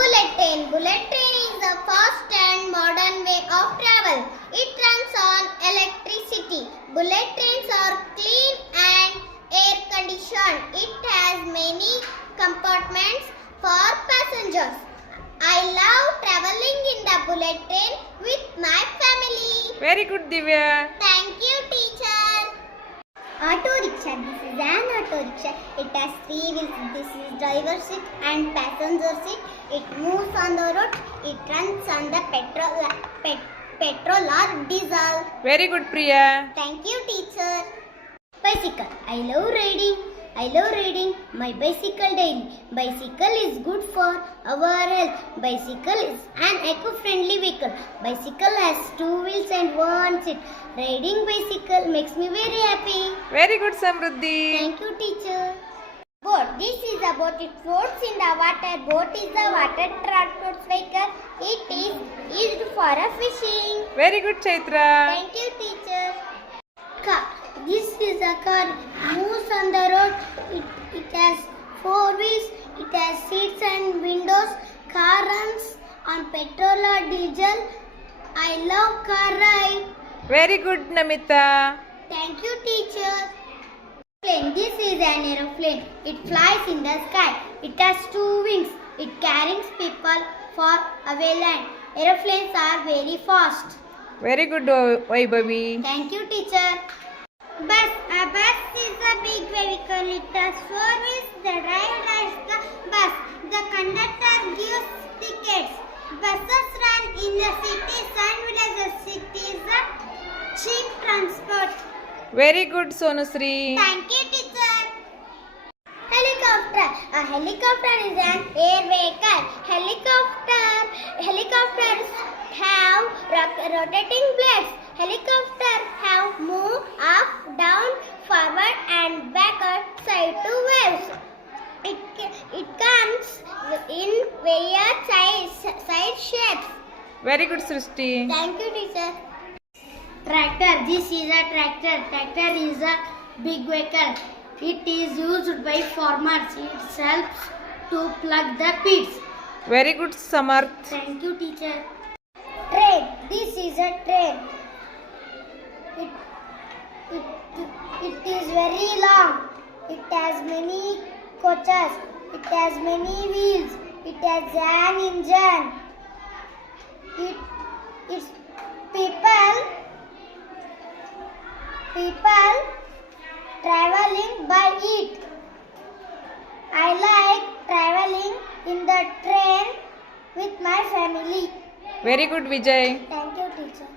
Bullet train. Bullet train is a fast and modern way of travel. It runs on electricity. Bullet trains are clean and air conditioned. It has many compartments for passengers. I love traveling in the bullet train with my family. Very good, Divya. Thank you, teacher. Auto rickshaw. This is an auto rickshaw. It has three wheels. This is driver seat and passenger seat. It moves on the road. It runs on the petrol or diesel. Very good, Priya. Thank you, teacher. Bicycle. I love riding. I love riding my bicycle daily. Bicycle is good for our health. Bicycle is an eco-friendly vehicle. Bicycle has two wheels and one seat. Riding bicycle makes me very happy. Very good, Samruddhi. Thank you, teacher. Boat. This is a boat. It floats in the water. Boat is a water transport vehicle. It is used for a fishing. Very good, Chaitra. Thank you, teacher. Car. This is a car. Moves on the road. It has four wheels. It has seats and windows. Car runs on petrol or diesel. I love car ride. Very good, Namita. Thank you, teacher. Plane. This is an aeroplane. It flies in the sky. It has two wings. It carries people for away land. Aeroplanes are very fast. Very good, Vaibhavi. Thank you, teacher. Bus. A bus is a big vehicle. It has four wheels. The driver drives the bus. The conductor gives tickets. Buses run in the cities and villages. It is a cheap transport. Very good, Sonusri. Thank you, teacher. Helicopter. A helicopter is an air vehicle. Helicopters have rotating blades. Helicopters have move up, down, forward and backward, side to waves. It comes in various side shapes. Very good, Srishti. Thank you, teacher. Tractor. This is a tractor. Tractor is a big vehicle. It is used by farmers. It helps to plug the pits. Very good, Samarth. Thank you, teacher. Train. This is a train. It is very long. It has many coaches. It has many wheels. It has an engine. It's people traveling by it. I like traveling in the train with my family. Very good, Vijay. Thank you, teacher.